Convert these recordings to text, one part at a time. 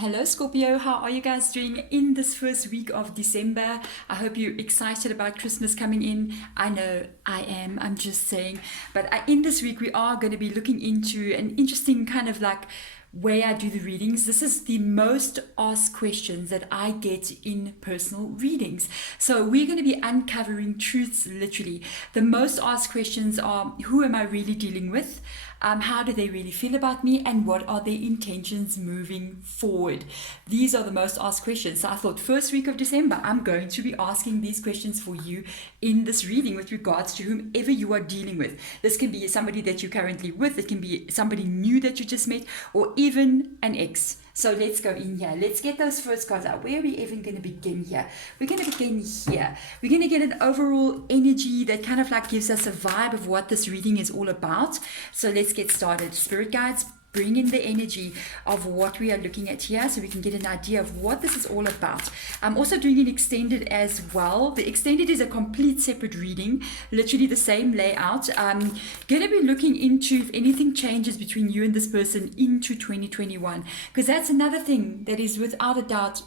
Hello Scorpio, how are you guys doing in this first week of December? I hope you're excited about Christmas coming in. I know I am, I'm just saying. But in this week we are going to be looking into an interesting kind of like way I do the readings. This is the most asked questions that I get in personal readings. So we're going to be uncovering truths literally. The most asked questions are, who am I really dealing with? How do they really feel about me, and what are their intentions moving forward? These are the most asked questions. So I thought first week of December, I'm going to be asking these questions for you in this reading with regards to whomever you are dealing with. This can be somebody that you're currently with, it can be somebody new that you just met, or even an ex. So let's go in here. Let's get those first cards out. Where are we even going to begin here? We're going to begin here. We're going to get an overall energy that kind of like gives us a vibe of what this reading is all about. So let's get started. Spirit guides, bring in the energy of what we are looking at here so we can get an idea of what this is all about. I'm also doing an extended as well. The extended is a complete separate reading, literally the same layout. I'm going to be looking into if anything changes between you and this person into 2021, because that's another thing that is without a doubt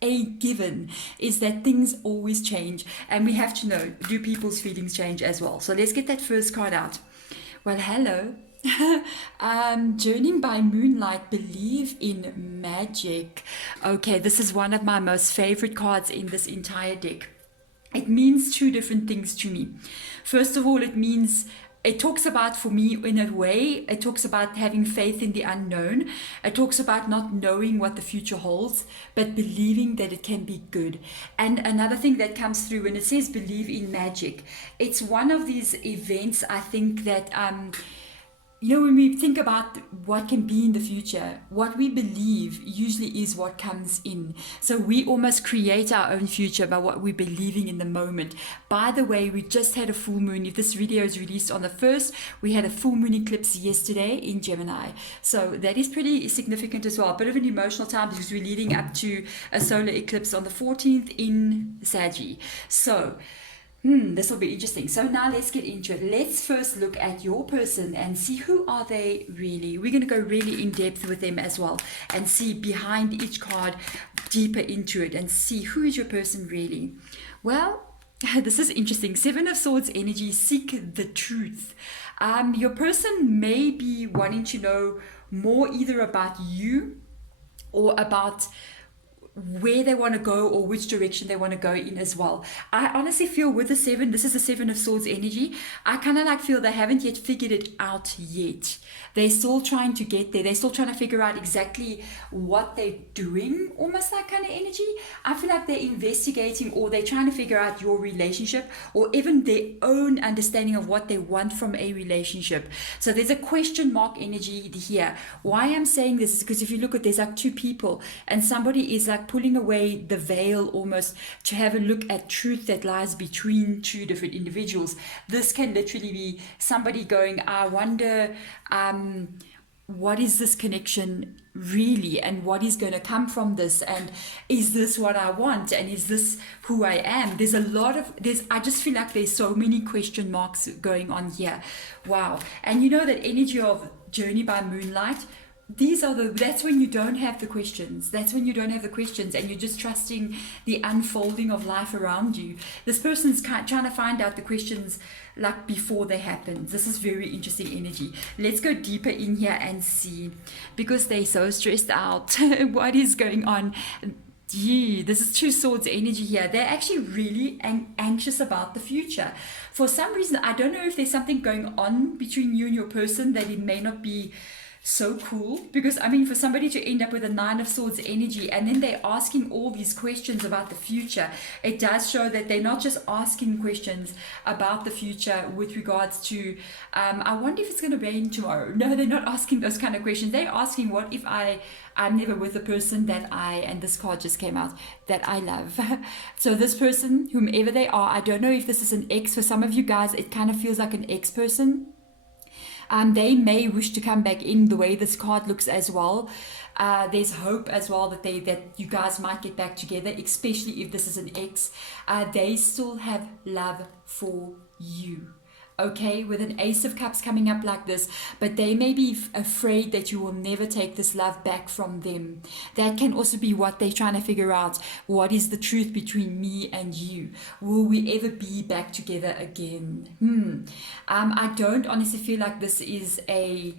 a given, is that things always change, and we have to know, do people's feelings change as well? So let's get that first card out. Well, hello. Journeying by moonlight, believe in magic. Okay, this is one of my most favorite cards in this entire deck. It means two different things to me. First of all, it talks about, for me in a way, it talks about having faith in the unknown. It talks about not knowing what the future holds, but believing that it can be good. And another thing that comes through when it says believe in magic, it's one of these events, I think, that when we think about what can be in the future, what we believe usually is what comes in. So we almost create our own future by what we're believing in the moment. By the way, we just had a full moon. If this video is released on the 1st, we had a full moon eclipse yesterday in Gemini. So that is pretty significant as well. A bit of an emotional time because we're leading up to a solar eclipse on the 14th in Saggy. So this will be interesting. So now let's get into it. Let's first look at your person and see who are they really. We're going to go really in depth with them as well and see behind each card, deeper into it, and see who is your person really. Well, this is interesting. 7 of Swords energy, seek the truth. Your person may be wanting to know more either about you or about where they want to go or which direction they want to go in as well. I honestly feel with the 7, this is the 7 of Swords energy, I kind of like feel they haven't yet figured it out yet. They're still trying to get there. They're still trying to figure out exactly what they're doing, almost that kind of energy. I feel like they're investigating, or they're trying to figure out your relationship, or even their own understanding of what they want from a relationship. So there's a question mark energy here. Why I'm saying this is because if you look at, there's like 2 people, and somebody is like pulling away the veil almost to have a look at truth that lies between 2 different individuals. This can literally be somebody going, I wonder, what is this connection really, and what is going to come from this, and is this what I want, and is this who I am? I just feel like there's so many question marks going on here. Wow. And you know that energy of journey by moonlight, that's when you don't have the questions. That's when you don't have the questions and you're just trusting the unfolding of life around you. This person's trying to find out the questions like before they happen. This is very interesting energy. Let's go deeper in here and see, because they're so stressed out. What is going on? Yeah, this is 2 Swords energy here. They're actually really anxious about the future. For some reason, I don't know if there's something going on between you and your person that it may not be so cool, because I mean, for somebody to end up with a 9 of Swords energy and then they're asking all these questions about the future, it does show that they're not just asking questions about the future with regards to I wonder if it's going to rain tomorrow. No, they're not asking those kind of questions. They're asking, what if I'm never with the person and this card just came out, that I love. So this person, whomever they are, I don't know if this is an ex. For some of you guys, it kind of feels like an ex person. They may wish to come back in, the way this card looks as well. There's hope as well that you guys might get back together, especially if this is an ex. They still have love for you. okay, with an Ace of Cups coming up like this, but they may be afraid that you will never take this love back from them. That can also be what they're trying to figure out. What is the truth between me and you? Will we ever be back together again? I don't honestly feel like this is a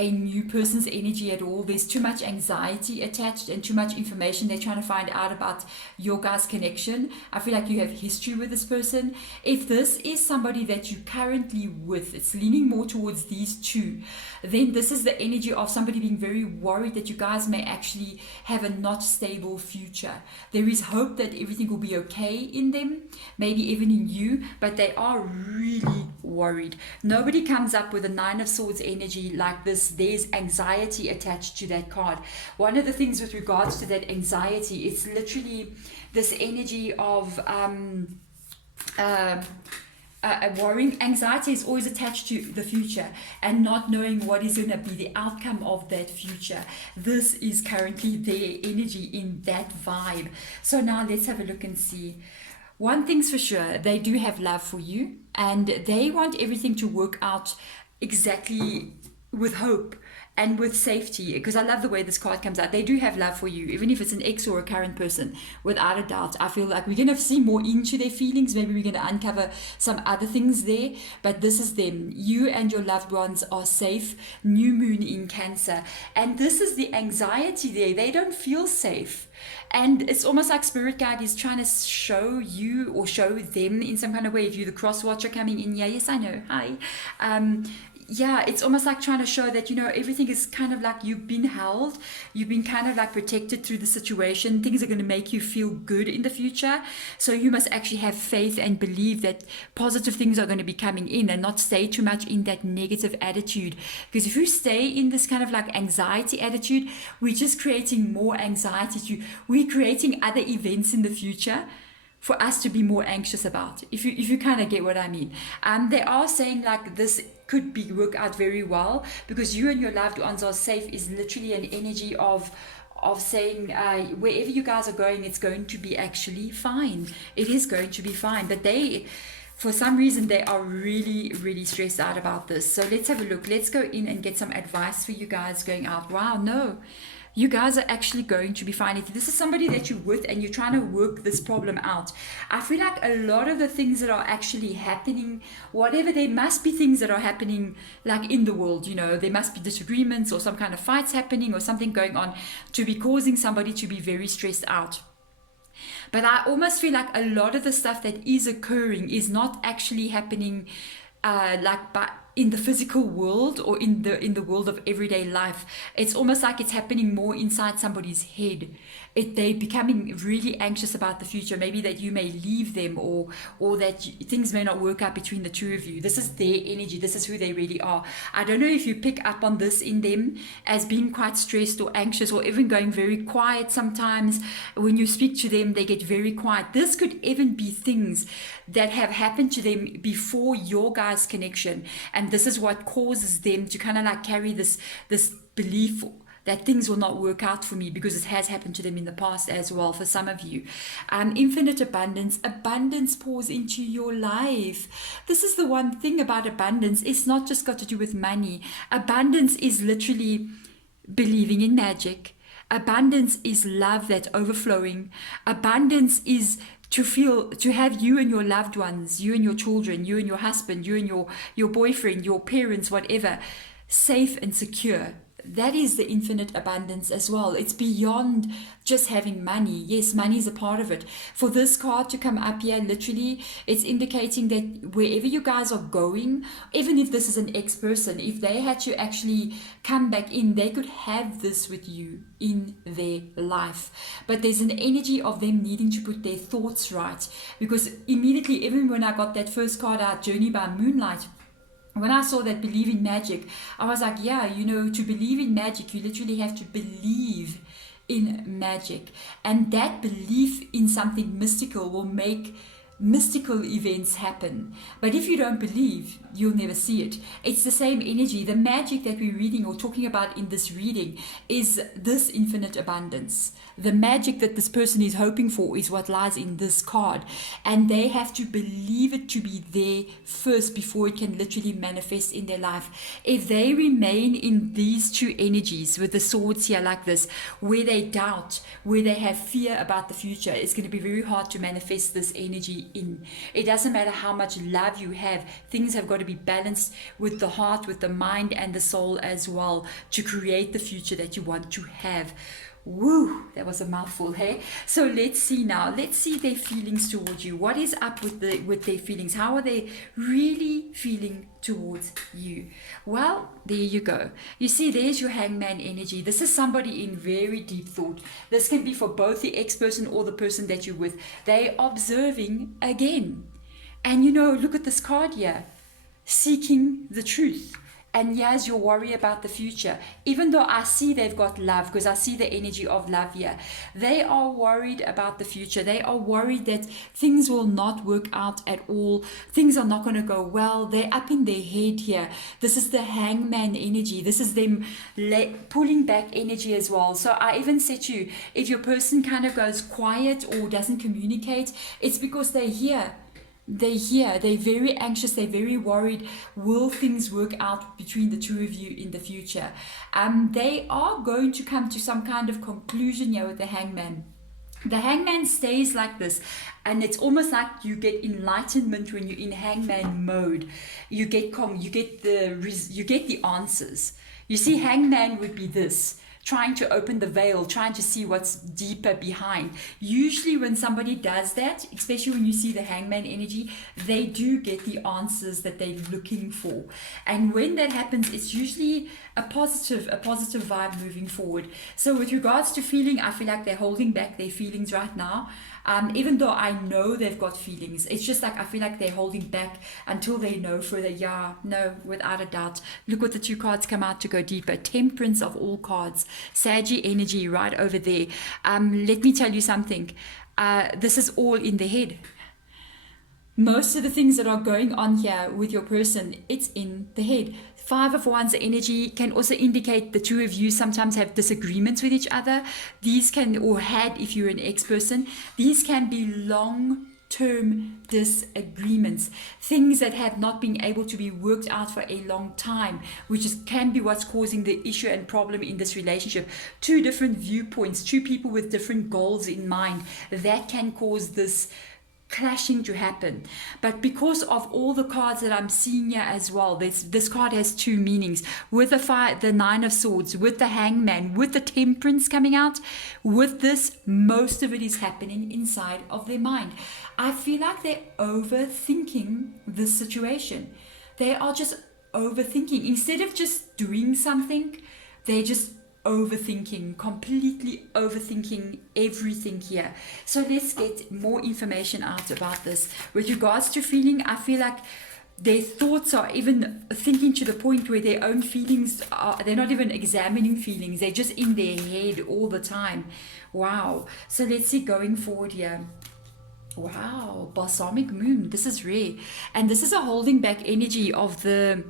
new person's energy at all. There's too much anxiety attached and too much information they're trying to find out about your guys' connection. I feel like you have history with this person. If this is somebody that you're currently with, it's leaning more towards these two, then this is the energy of somebody being very worried that you guys may actually have a not stable future. There is hope that everything will be okay in them, maybe even in you, but they are really worried. Nobody comes up with a Nine of Swords energy like this. There's anxiety attached to that card. One of the things with regards to that anxiety, it's literally this energy of worrying. Anxiety is always attached to the future and not knowing what is going to be the outcome of that future. This is currently their energy in that vibe. So now let's have a look and see. One thing's for sure, they do have love for you and they want everything to work out exactly with hope and with safety, because I love the way this card comes out. They do have love for you, even if it's an ex or a current person, without a doubt. I feel like we're going to see more into their feelings. Maybe we're going to uncover some other things there, but this is them. You and your loved ones are safe. New moon in Cancer, and this is the anxiety there. They don't feel safe. And it's almost like Spirit Guide is trying to show you or show them in some kind of way. If you're the cross watcher coming in, yeah, yes, I know, hi. Yeah, it's almost like trying to show that, you know, everything is kind of like you've been held, you've been kind of like protected through the situation. Things are going to make you feel good in the future. So you must actually have faith and believe that positive things are going to be coming in and not stay too much in that negative attitude. Because if you stay in this kind of like anxiety attitude, we're just creating more anxiety. We're creating other events in the future for us to be more anxious about, if you kind of get what I mean. They are saying like this could be work out very well because you and your loved ones are safe is literally an energy of saying wherever you guys are going, it's going to be actually fine. It is going to be fine. But they, for some reason, they are really, really stressed out about this. So let's have a look. Let's go in and get some advice for you guys going out. Wow, no. You guys are actually going to be fine. If this is somebody that you're with and you're trying to work this problem out, I feel like a lot of the things that are actually happening, whatever, there must be things that are happening like in the world, you know, there must be disagreements or some kind of fights happening or something going on to be causing somebody to be very stressed out. But I almost feel like a lot of the stuff that is occurring is not actually happening in the physical world or in the world of everyday life. It's almost like it's happening more inside somebody's head. They're becoming really anxious about the future, maybe that you may leave them or that things may not work out between the two of you. This is their energy. This is who they really are. I don't know if you pick up on this in them as being quite stressed or anxious or even going very quiet sometimes. When you speak to them, they get very quiet. This could even be things that have happened to them before your guys' connection, and this is what causes them to kind of like carry this belief that things will not work out for me, because it has happened to them in the past as well for some of you. Infinite abundance pours into your life. This is the one thing about abundance. It's not just got to do with money. Abundance is literally believing in magic. Abundance is love that's overflowing. Abundance is to have you and your loved ones, you and your children, you and your husband, you and your boyfriend, your parents, whatever, safe and secure. That is the infinite abundance as well. It's beyond just having money. Yes, money is a part of it. For this card to come up here, literally, it's indicating that wherever you guys are going, even if this is an ex-person, if they had to actually come back in, they could have this with you in their life. But there's an energy of them needing to put their thoughts right. Because immediately, even when I got that first card out, Journey by Moonlight, when I saw that believe in magic, I was like, yeah, you know, to believe in magic, you literally have to believe in magic. And that belief in something mystical will make mystical events happen. But if you don't believe, you'll never see it. It's the same energy. The magic that we're reading or talking about in this reading is this infinite abundance. The magic that this person is hoping for is what lies in this card. And they have to believe it to be there first before it can literally manifest in their life. If they remain in these two energies with the swords here like this, where they doubt, where they have fear about the future, it's going to be very hard to manifest this energy in. It doesn't matter how much love you have, things have got to be balanced with the heart, with the mind and the soul as well, to create the future that you want to have. Woo, that was a mouthful, hey? So let's see now. Let's see their feelings towards you. What is up with their feelings? How are they really feeling towards you? Well, there you go. You see, there's your hangman energy. This is somebody in very deep thought. This can be for both the ex-person or the person that you're with. They're observing again. And you know, look at this card here. Seeking the truth. And here's your worry about the future. Even though I see they've got love, because I see the energy of love here, they are worried about the future. They are worried that things will not work out at all. Things are not going to go well. They're up in their head here. This is the hangman energy. This is them pulling back energy as well. So I even said to you, if your person kind of goes quiet or doesn't communicate, it's because they're here. They're very anxious, they're very worried. Will things work out between the two of you in the future? They are going to come to some kind of conclusion here with the hangman. The hangman stays like this, and it's almost like you get enlightenment when you're in hangman mode. You get the answers. You see, hangman would be this, trying to open the veil, trying to see what's deeper behind. Usually when somebody does that, especially when you see the hangman energy, they do get the answers that they're looking for. And when that happens, it's usually a positive vibe moving forward. So with regards to feeling, I feel like they're holding back their feelings right now. Even though I know they've got feelings, it's just like I feel like they're holding back until they know further. Yeah, no, without a doubt. Look what the two cards come out to go deeper. Temperance of all cards. Saggy energy right over there. Let me tell you something. This is all in the head. Most of the things that are going on here with your person, it's in the head. Five of Wands energy can also indicate the two of you sometimes have disagreements with each other. These can, or had if you're an ex-person, these can be long-term disagreements. Things that have not been able to be worked out for a long time, can be what's causing the issue and problem in this relationship. Two different viewpoints, two people with different goals in mind, that can cause this clashing to happen. But because of all the cards that I'm seeing here as well, this card has two meanings. With the Nine of Swords, with the Hangman, with the Temperance coming out, with this, most of it is happening inside of their mind. I feel like they're overthinking this situation. They are just overthinking. Instead of just doing something, they're just completely overthinking everything here. So let's get more information out about this. With regards to feeling, I feel like their thoughts are even thinking to the point where their own feelings they're not even examining feelings, they're just in their head all the time. Wow. So let's see going forward here. Wow, balsamic moon, this is rare. And this is a holding back energy of the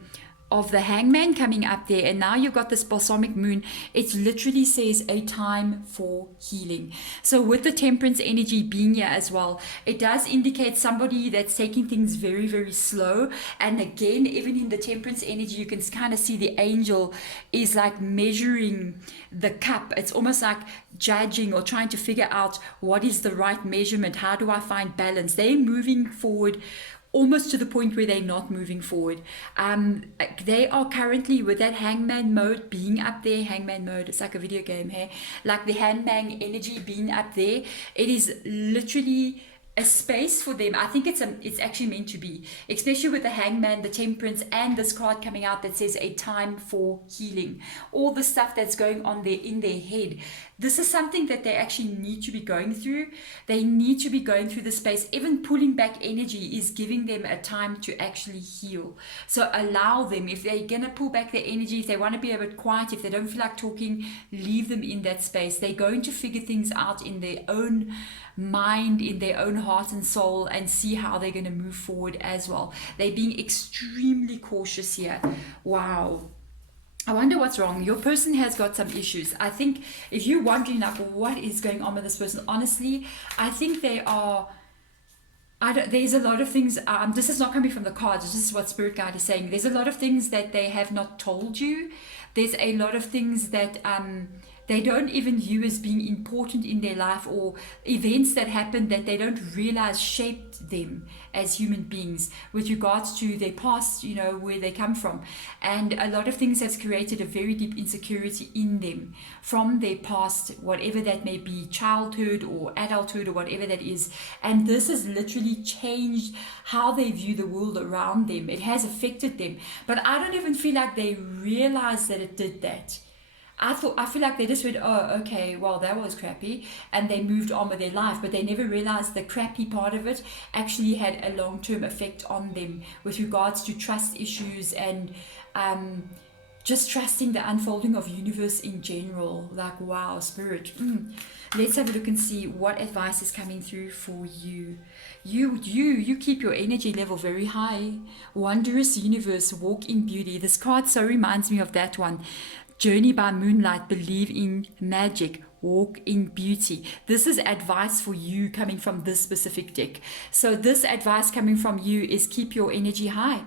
hangman coming up there, and now you've got this balsamic moon. It literally says a time for healing. So with the temperance energy being here as well, it does indicate somebody that's taking things very, very slow. And again, even in the temperance energy, you can kind of see the angel is like measuring the cup. It's almost like judging or trying to figure out what is the right measurement. How do I find balance? They're moving forward almost to the point where they're not moving forward. They are currently with that hangman mode being up there. Hangman mode, it's like a video game, hey? Like the hangman energy being up there. It is literally a space for them. I think it's actually meant to be, especially with the hangman, the temperance, and this card coming out that says a time for healing. All the stuff that's going on there in their head. This is something that they actually need to be going through. They need to be going through the space. Even pulling back energy is giving them a time to actually heal. So allow them, if they're going to pull back their energy, if they want to be a bit quiet, if they don't feel like talking, leave them in that space. They're going to figure things out in their own mind, in their own heart and soul and see how they're going to move forward as well. They're being extremely cautious here. Wow. I wonder what's wrong. Your person has got some issues. I think if you're wondering like what is going on with this person, honestly, I think they are, there's a lot of things, this is not coming from the cards, this is what Spirit Guide is saying. There's a lot of things that they have not told you. There's a lot of things that they don't even view as being important in their life, or events that happened that they don't realize shaped them as human beings with regards to their past, you know, where they come from. And a lot of things has created a very deep insecurity in them from their past, whatever that may be, childhood or adulthood or whatever that is. And this has literally changed how they view the world around them. It has affected them. But I don't even feel like they realize that it did that. I feel like they just went, oh, okay, well, that was crappy, and they moved on with their life, but they never realized the crappy part of it actually had a long-term effect on them with regards to trust issues and just trusting the unfolding of universe in general. Like, wow, Spirit. Let's have a look and see what advice is coming through for you. You keep your energy level very high. Wondrous universe, walk in beauty. This card so reminds me of that one. Journey by moonlight, believe in magic, walk in beauty. This is advice for you coming from this specific deck. So this advice coming from you is keep your energy high.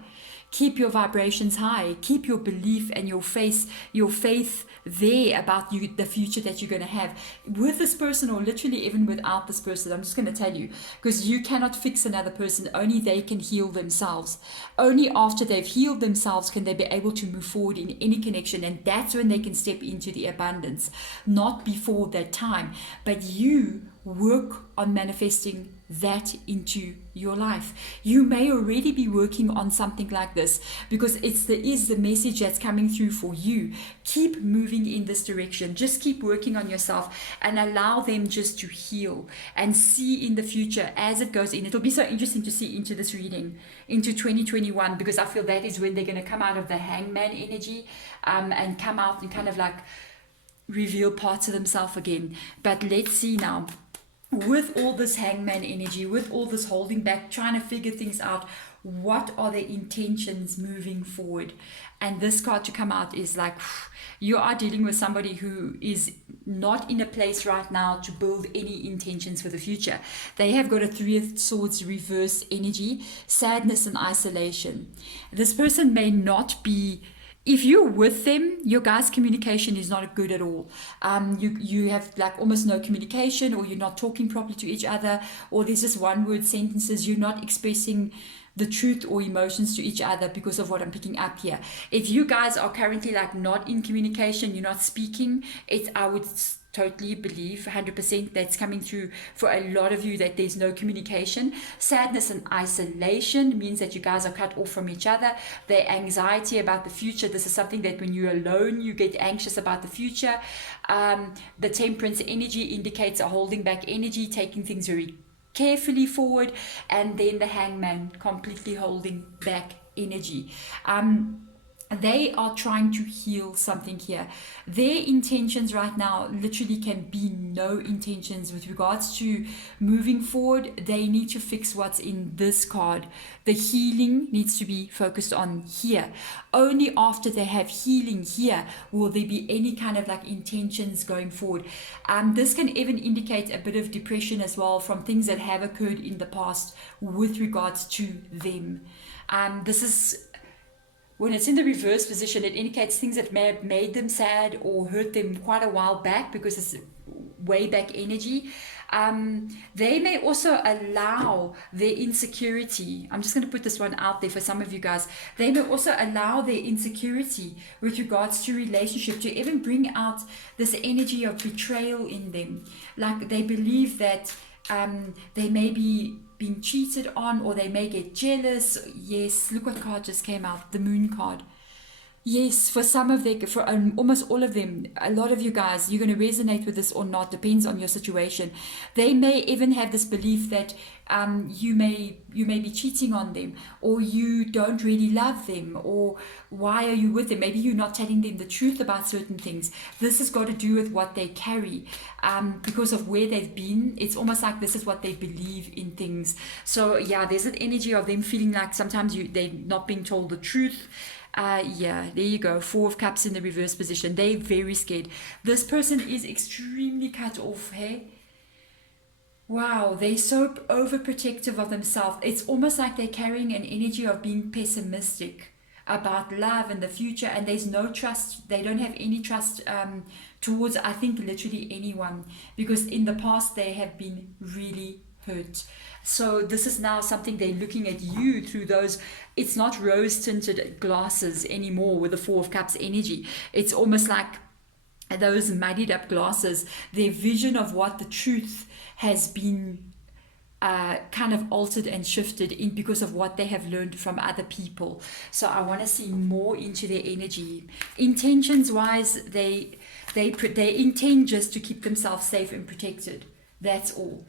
Keep your vibrations high. Keep your belief and your faith there about the future that you're going to have with this person, or literally even without this person. I'm just going to tell you, because you cannot fix another person. Only they can heal themselves. Only after they've healed themselves can they be able to move forward in any connection, and that's when they can step into the abundance, not before that time. But you work on manifesting that into your life. You may already be working on something like this, because is the message that's coming through for you. Keep moving in this direction. Just keep working on yourself and allow them just to heal and see in the future as it goes in. It'll be so interesting to see into this reading into 2021, because I feel that is when they're going to come out of the hangman energy and come out and kind of like reveal parts of themselves again. But let's see now. With all this hangman energy, with all this holding back, trying to figure things out, what are their intentions moving forward? And this card to come out is like, you are dealing with somebody who is not in a place right now to build any intentions for the future. They have got a Three of Swords reverse energy, sadness and isolation. This person may not be, if you're with them, your guys' communication is not good at all. You have like almost no communication, or you're not talking properly to each other, or there's just one word sentences. You're not expressing the truth or emotions to each other because of what I'm picking up here. If you guys are currently like not in communication, you're not speaking, I would totally believe 100% that's coming through for a lot of you, that there's no communication. Sadness and isolation means that you guys are cut off from each other. The anxiety about the future, this is something that when you're alone you get anxious about the future. The Temperance energy indicates a holding back energy, taking things very carefully forward. And then the Hangman, completely holding back energy. They are trying to heal something here. Their intentions right now literally can be no intentions with regards to moving forward. They need to fix what's in this card. The healing needs to be focused on here. Only after they have healing here will there be any kind of like intentions going forward. This can even indicate a bit of depression as well from things that have occurred in the past with regards to them. This is, when it's in the reverse position, it indicates things that may have made them sad or hurt them quite a while back, because it's way back energy. They may also allow their insecurity. I'm just going to put this one out there for some of you guys. They may also allow their insecurity with regards to relationship to even bring out this energy of betrayal in them. Like they believe that they may be being cheated on, or they may get jealous. Yes, look what card just came out, the Moon card. Yes, for some of them, for almost all of them, a lot of you guys, you're going to resonate with this or not, depends on your situation. They may even have this belief that you may be cheating on them, or you don't really love them, or why are you with them? Maybe you're not telling them the truth about certain things. This has got to do with what they carry, because of where they've been. It's almost like this is what they believe in things. So yeah, there's an energy of them feeling like sometimes they're not being told the truth. Yeah, there you go. Four of Cups in the reverse position. They're very scared. This person is extremely cut off, hey? Wow, they're so overprotective of themselves. It's almost like they're carrying an energy of being pessimistic about love and the future, and there's no trust. They don't have any trust towards, I think, literally anyone, because in the past they have been really hurt. So this is now something they're looking at you through those. It's not rose tinted glasses anymore with the Four of Cups energy. It's almost like those muddied up glasses. Their vision of what the truth has been kind of altered and shifted in because of what they have learned from other people. So I want to see more into their energy. Intentions wise, they intend just to keep themselves safe and protected. That's all.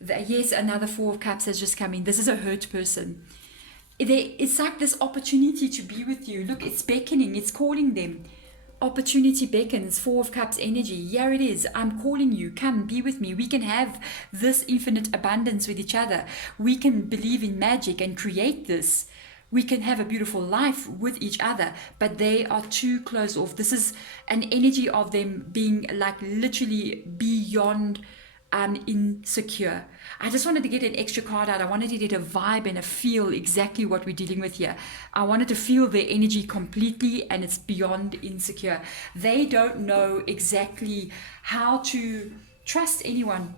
Yes, another Four of Cups has just come in. This is a hurt person. It's like this opportunity to be with you. Look, it's beckoning, it's calling them. Opportunity beckons. Four of Cups energy. Here it is. I'm calling you. Come be with me. We can have this infinite abundance with each other. We can believe in magic and create this. We can have a beautiful life with each other, but they are too closed off. This is an energy of them being like literally beyond insecure. I just wanted to get an extra card out. I wanted to get a vibe and a feel exactly what we're dealing with here. I wanted to feel their energy completely, and it's beyond insecure. They don't know exactly how to trust anyone.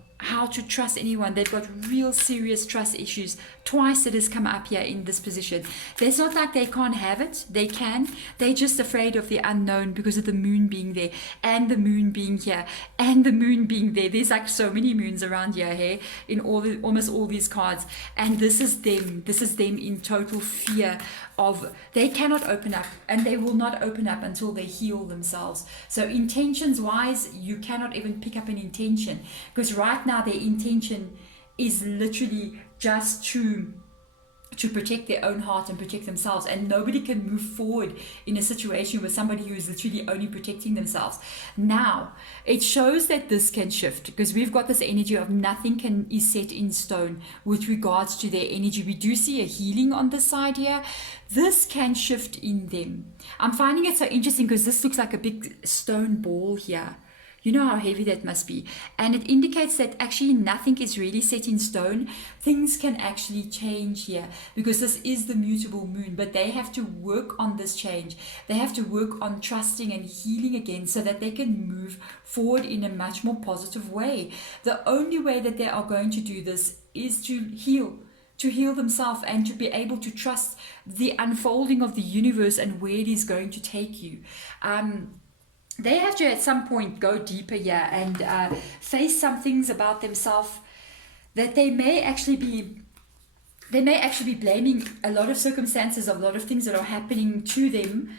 They've got real serious trust issues. Twice it has come up here in this position. It's not like they can't have it. They can. They're just afraid of the unknown because of the moon being there, and the moon being here, and the moon being there. There's like so many moons around here, hey, in almost all these cards. And this is them. This is them in total fear of, they cannot open up, and they will not open up until they heal themselves. So intentions wise, you cannot even pick up an intention, because right now their intention is literally just to protect their own heart and protect themselves, and nobody can move forward in a situation with somebody who is literally only protecting themselves. Now it shows that this can shift, because we've got this energy of nothing is set in stone with regards to their energy. We do see a healing on this side here. This can shift in them. I'm finding it so interesting because this looks like a big stone ball here. You know how heavy that must be. And it indicates that actually nothing is really set in stone. Things can actually change here, because this is the mutable moon, but they have to work on this change. They have to work on trusting and healing again, so that they can move forward in a much more positive way. The only way that they are going to do this is to heal themselves, and to be able to trust the unfolding of the universe and where it is going to take you. They have to at some point go deeper here and face some things about themselves that they may actually be blaming a lot of circumstances, a lot of things that are happening to them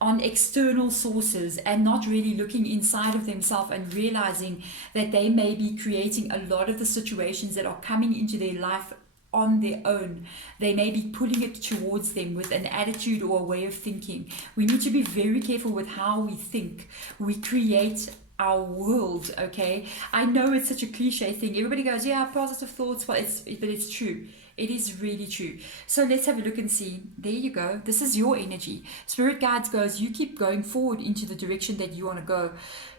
on external sources, and not really looking inside of themselves and realizing that they may be creating a lot of the situations that are coming into their life on their own. They may be pulling it towards them with an attitude or a way of thinking. We need to be very careful with how we think. We create our world, okay? I know it's such a cliche thing. Everybody goes, yeah, positive thoughts, but it's true. It is really true. So let's have a look and see. There you go. This is your energy. Spirit guides goes, you keep going forward into the direction that you want to go.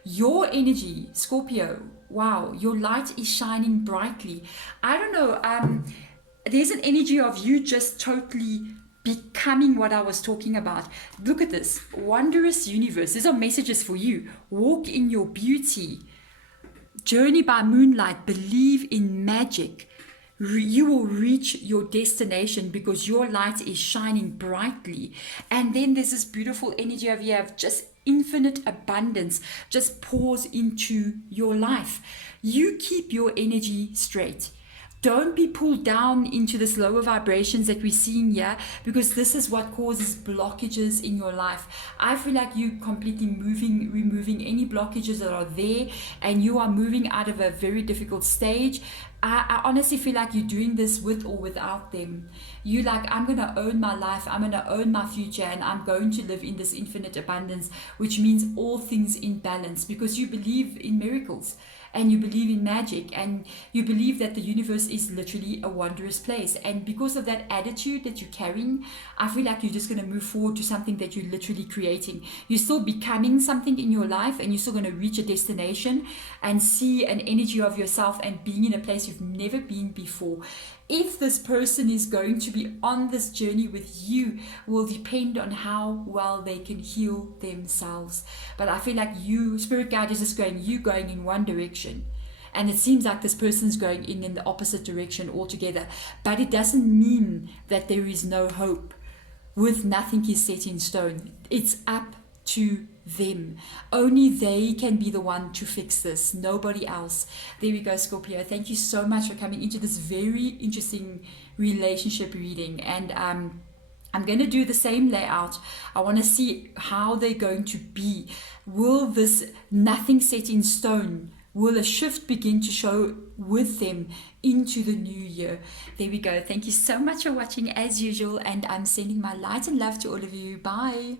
Your energy, Scorpio, wow, your light is shining brightly. I don't know, there's an energy of you just totally becoming what I was talking about. Look at this. Wondrous universe. These are messages for you. Walk in your beauty. Journey by moonlight. Believe in magic. You will reach your destination because your light is shining brightly. And then there's this beautiful energy of you have just infinite abundance just pours into your life. You keep your energy straight. don't be pulled down into this lower vibrations that we're seeing here, because this is what causes blockages in your life. I feel like you completely removing any blockages that are there, and you are moving out of a very difficult stage. I honestly feel like you're doing this with or without them. You like, I'm going to own my life, I'm going to own my future, and I'm going to live in this infinite abundance, which means all things in balance, because you believe in miracles and you believe in magic, and you believe that the universe is literally a wondrous place. And because of that attitude that you're carrying, I feel like you're just going to move forward to something that you're literally creating. You're still becoming something in your life, and you're still going to reach a destination and see an energy of yourself and being in a place you've never been before. If this person is going to be on this journey with you will depend on how well they can heal themselves. But I feel like you, spirit guide, is just going in one direction. And it seems like this person's going in the opposite direction altogether. But it doesn't mean that there is no hope. With nothing is set in stone. It's up to them. Only they can be the one to fix this, nobody else. There we go, Scorpio. Thank you so much for coming into this very interesting relationship reading. And I'm going to do the same layout. I want to see how they're going to be. Will this nothing set in stone, will a shift begin to show with them into the new year? There we go. Thank you so much for watching as usual, and I'm sending my light and love to all of you. Bye.